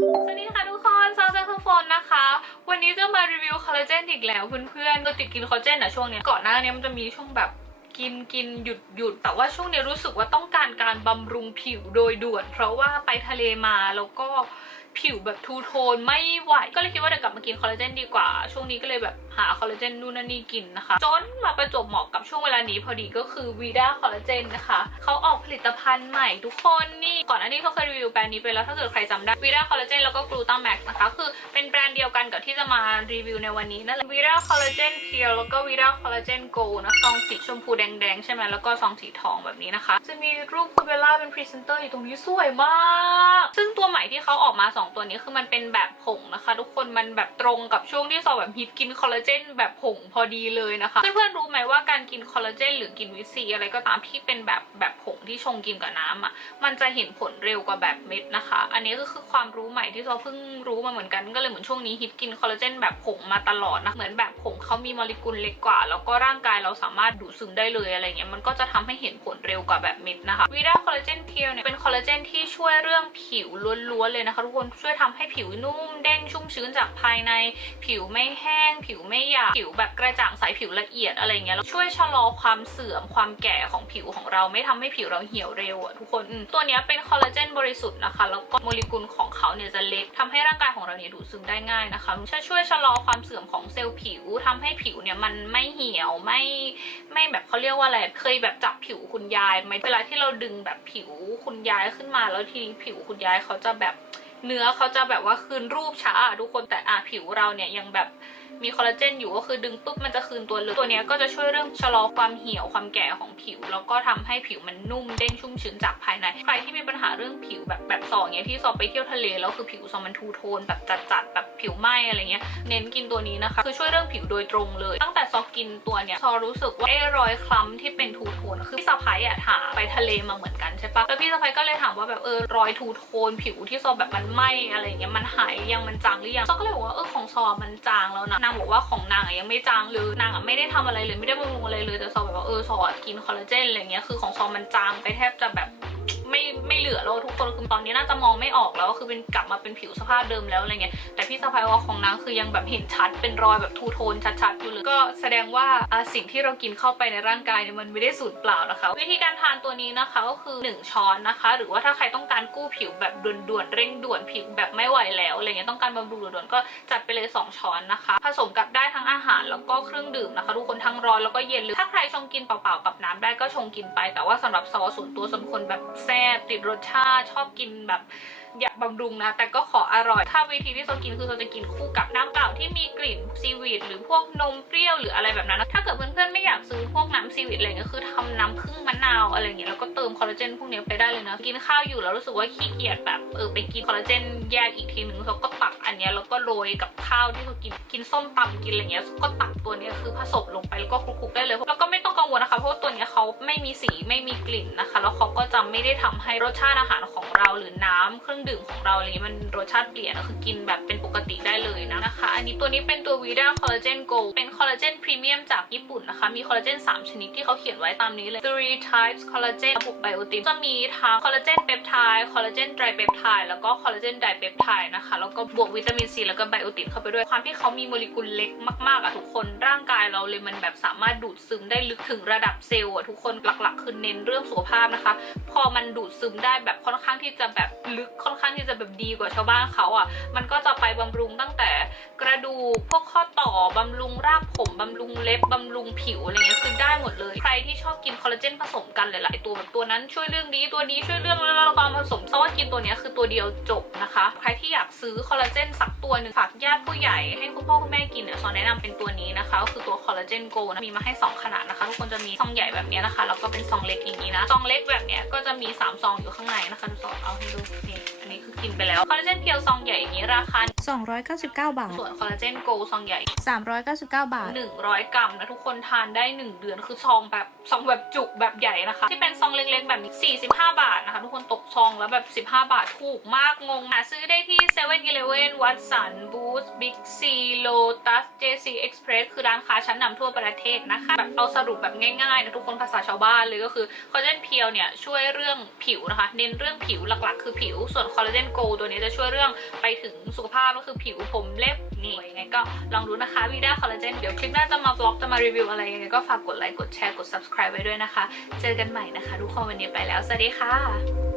สวัสดีค่ะทุกคนซาวเซนโฟนนะคะ วันนี้จะมารีวิวคอลลาเจนอีกแล้วเพื่อนๆก็ติดกินคอลลาเจนอะช่วงเนี้ยก่อนหน้านี้มันจะมีช่วงแบบกินกินหยุดหยุดแต่ว่าช่วงนี้รู้สึกว่าต้องการการบำรุงผิวโดยด่วน เพราะว่าไปทะเลมาแล้วก็ ผิวแบบทูโทนไม่ไหว ก็เลยคิดว่าเดี๋ยวกลับมากินคอลลาเจนดีกว่า ช่วงนี้ก็เลยแบบหาคอลลาเจนนู่นนั่นนี่กินนะคะ จนมาประจบเหมาะกับช่วงเวลานี้พอดีก็คือวีด้าคอลลาเจนนะคะเขาออกผลิตภัณฑ์ใหม่ทุกคนนี่ก่อนหน้านี้เขาเคยรีวิวแบรนด์นี้ไปแล้วถ้าเกิดใครจำได้วีด้าคอลลาเจนแล้วก็กลูตาแม็กนะคะคือเป็นแบรนด์เดียวกันกับที่จะมารีวิวในวันนี้นั่นแหละวีด้าคอลลาเจนเพียวแล้วก็วีด้าคอลลาเจนโกนะซองสีชมพูแดงๆใช่ไหมแล้วก็ซองสีทองแบบนี้นะคะ จะมีรูปคุณเบลล่าเป็นพรีเซนเตอร์อยู่ตรงนี้สวยมาก ซึ่งตัวใหม่ที่เขาออกมา2ตัวนี้คือมันเป็นแบบผงนะคะ ทุกคนมันแบบตรงกับช่วงที่ซอแบบฮิตกินคอลลาเจนแบบผงพอดีเลยนะคะ เพื่อนๆรู้ไหมว่าการกินคอลลาเจนหรือกินวิตซีอะไรก็ตามที่เป็นแบบแบบผง ที่ชงกินกับน้ำอะมันจะเห็นผลเร็วกว่าแบบเม็ดนะคะ อันนี้ก็คือความรู้ใหม่ที่ซอเพิ่งรู้มาเหมือนกันก็เลยเหมือนช่วงนี้ฮิตกินคอลลาเจนแบบผงมาตลอดนะเหมือนแบบผงเขามีโมเลกุลเล็กกว่า แล้วก็ร่างกายเราสามารถดูดซึมได้เลยอะไรเงี้ยมันก็จะทำให้เห็นผลเร็วกว่าแบบเม็ดนะคะวีด้าคอลลาเจนเพียวเนี่ยเป็นคอลลาเจนที่ช่วยเรื่องผิวล้วนๆเลยนะคะทุกคนช่วยทำให้ผิวนุ่มเด้งชุ่มชื้นจากภายใน ผิวไม่แห้ง ผิวไม่หยาบผิวแบบกระจ่างใสผิวละเอียดอะไรเงี้ยแล้วช่วยชะลอความเสื่อมความแก่ของผิวของเราไม่ทำให้ผิวเราเหี่ยวเร็วอะทุกคนตัวนี้เป็นคอลลาเจนบริสุทธิ์นะคะแล้วก็โมเลกุลของเขาเนี่ยจะเล็กทำให้ร่างกายของเราเนี่ยดูดซึมได้ง่ายนะคะจะช่วยชะลอความเสื่อมของเซลล์ผิวทำให้ผิวเนี่ยมันไม่เหี่ยวไม่ไม่แบบเขาเรียกว่าอะไรเคยแบบจับผิวคุณยายไหมเวลาที่เราดึงแบบผิวคุณยายขึ้นมา แล้วทีนี้ผิวคุณยายเขาจะแบบเนื้อเขาจะแบบว่าคืนรูปช้าอะทุกคนแต่อะผิวเราเนี่ยยังแบบ มีคอลลาเจนอยู่ก็คือดึงปุ๊บมันจะคืนตัวเลยตัวนี้ก็จะช่วยเรื่องชะลอความเหี่ยวความแก่ของผิว แล้วก็ทำให้ผิวมันนุ่มเด้งชุ่มชื้นจากภายใน ใครที่มีปัญหาเรื่องผิวแบบแบบสองเนี้ยที่ซอไปเที่ยวทะเลแล้วคือผิวซอมันทูโทนแบบจัดๆแบบผิวไหม้อะไรเงี้ยเน้นกินตัวนี้นะคะคือช่วยเรื่องผิวโดยตรงเลย ตั้งแต่ซอกินตัวเนี้ยซอรู้สึกว่าไอ้รอยคล้ำที่เป็นทูโทนคือพี่สะพ้ายอะถามไปทะเลมาเหมือนกันใช่ปะแล้วพี่สะพ้ายก็เลยถามว่าแบบเออรอยทูโทนผิวที่ซอแบบมันไหม้อะไรเงี้ยมันหายยังมันจางหรือยังซอก็เลยบอกว่าเออของซอมันจางแล้วนะนางบอกว่าของนางอะยังไม่จางเลยนางอะไม่ได้ทำอะไรเลยไม่ได้บำรุงอะไรเลยแต่ซอแบบว่าเออซอกินคอลลาเจนอะไรเงี้ยคือของซอมันจางไปแทบจะแบบ ไม่เหลือแล้วทุกคนคือตอนนี้น่าจะมองไม่ออกแล้วก็คือเป็นกลับมาเป็นผิวสภาพเดิมแล้วอะไรเงี้ยแต่พี่สะพายว่าของนางคือยังแบบเห็นชัดเป็นรอยแบบทูโทนชัดๆอยู่เลยก็แสดงว่าสิ่งที่เรากินเข้าไปในร่างกายเนี่ยมันไม่ได้สูญเปล่านะคะ วิธีการทานตัวนี้นะคะก็คือ 1 ช้อนนะคะ หรือว่าถ้าใครต้องการกู้ผิวแบบด่วนๆเร่งด่วนผิวแบบไม่ไหวแล้วอะไรเงี้ยต้องการบำรุงด่วนๆก็จัดไปเลย 2 ช้อนนะคะ ผสมกับได้ทั้งอาหารแล้วก็เครื่องดื่มนะคะ ทุกคนทั้งร้อนแล้วก็เย็นเลยถ้าใครชงกินเปล่าๆกับน้ำได้ก็ชงกินไป แต่ว่าสำหรับซอส่วนตัวส่วนคนแบบแซ่บติดรสชาติชอบกินแบบ ยากบำรุงนะ แต่ก็ขออร่อย ถ้าวิธีที่เรากินคือเราจะกินคู่กับน้ำเปล่าที่มีกลิ่นซีวีดหรือพวกนมเปรี้ยวหรืออะไรแบบนั้น ถ้าเกิดเพื่อนๆไม่อยากซื้อพวกน้ำซีวีดอะไรเงี้ยคือทำน้ำผึ้งมะนาวอะไรเงี้ยแล้วก็เติมคอลลาเจนพวกเนี้ยไปได้เลยนะ กินข้าวอยู่แล้วรู้สึกว่าขี้เกียจแบบเออไปกินคอลลาเจนแยกอีกทีหนึ่งเราก็ตักอันเนี้ยแล้วก็โรยกับข้าวที่เรากินกินส้มตำกินอะไรเงี้ยก็ตักตัวเนี้ยคือผสมลงไปแล้วก็คลุกๆได้เลยแล้วก็ไม่ต้องกังวลนะคะเพราะตัวนี้เขาไม่มีสีไม่มีกลิ่นนะคะ แล้วเขาก็จะไม่ได้ทำให้รสชาติอาหารของเราหรือน้ำเครื่องดื่มของเราอะไรเงี้ยมันรสชาติเปลี่ยนนะคือกินแบบเป็นปกติได้เลยนะนะคะ อันนี้ตัวนี้เป็นตัว Vida Collagen Go เป็นคอลลาเจนพรีเมียมจากญี่ปุ่นนะคะ มีคอลลาเจน3 ชนิดที่เขาเขียนไว้ตามนี้เลย three types collagen ระบบไบโอตินจะมีทั้งคอลลาเจนเปปไทด์คอลลาเจนไตรเปปไทด์แล้วก็คอลลาเจนไดเปปไทด์นะคะแล้วก็บวกวิตามินซีแล้วก็ไบโอตินเข้าไปด้วยความที่เขามีโมเลกุลเล็กมากๆอะทุกคนร่างกาย เราเลยมันแบบสามารถดูดซึมได้ลึกถึงระดับเซลล์อะทุกคนหลักๆคือเน้นเรื่องสุขภาพนะคะ พอมันดูดซึมได้แบบค่อนข้างที่จะแบบลึกค่อนข้างที่จะแบบดีกว่าชาวบ้านเขาอะ มันก็จะไปบำรุงตั้งแต่กระดูกพวกข้อต่อบำรุงรากผมบำรุงเล็บบำรุงผิวอะไรเงี้ยคือได้หมดเลย ใครที่ชอบกินคอลลาเจนผสมกันหลายๆตัวแบบตัวนั้นช่วยเรื่องนี้ตัวนี้ช่วยเรื่องแล้วเราก็เอามาผสมเพราะว่ากินตัวนี้คือตัวเดียวจบนะคะ ใครที่อยากซื้อคอลลาเจนสักตัวหนึ่งฝากญาติผู้ใหญ่ให้คุณพ่อคุณแม่กินเนี่ยซอแนะนำเป็นตัวนี้นะคะก็คือตัวคอลลาเจนโกนะมีมาให้สองขนาดนะคะ ทุกคนจะมีซองใหญ่แบบนี้นะคะแล้วก็เป็นซองเล็กอย่างนี้นะซองเล็กแบบเนี้ยก็จะมีสามซองอยู่ข้างในนะคะทุกคนเอาให้ดูนี่ นนี้คือกินไปแล้ว คอลลาเจนเพียวซองใหญ่อย่างนี้ราคา 299 บาท ส่วนคอลลาเจนโกซองใหญ่ 399 บาท 100 กรัมนะทุกคนทานได้ 1 เดือนคือซองแบบซองแบบจุกแบบใหญ่นะคะ ที่เป็นซองเล็กๆแบบนี้ 45 บาทนะคะ ทุกคนตกซองแล้วแบบ 15 บาทถูกมากงงหาซื้อได้ที่7 e เ e ่ e อวัตสันบูสบิ๊กซีโลตัสเจซีเอ็กซ์เพรสคือร้านค้าชั้นนำทั่วประเทศนะคะแบบเอาสรุปแบบง่ายๆนะทุกคนภาษาชาวบ้านเลยก็คือคอลลาเจนเพียวเนี่ยช่วยเรื่องผิวนะคะ เน้นเรื่องผิวหลักๆ คือผิวส่วนคอลลาเจนโกตัวนี้จะช่วยเรื่องไปถึงสุขภาพก็คือผิวผมเล็บนี่ยังไงก็ลองดูนะคะวีด้าคอลลาเจนเดี๋ยวคลิปหน้าจะมาบล็อกจะมารีวิวอะไรยังไงก็ฝากกดไลค์กดแชร์กด subscribe ไว้ด้วยนะคะ เจอกันใหม่นะคะ ทุกคนวันนี้ไปแล้วสวัสดีค่ะ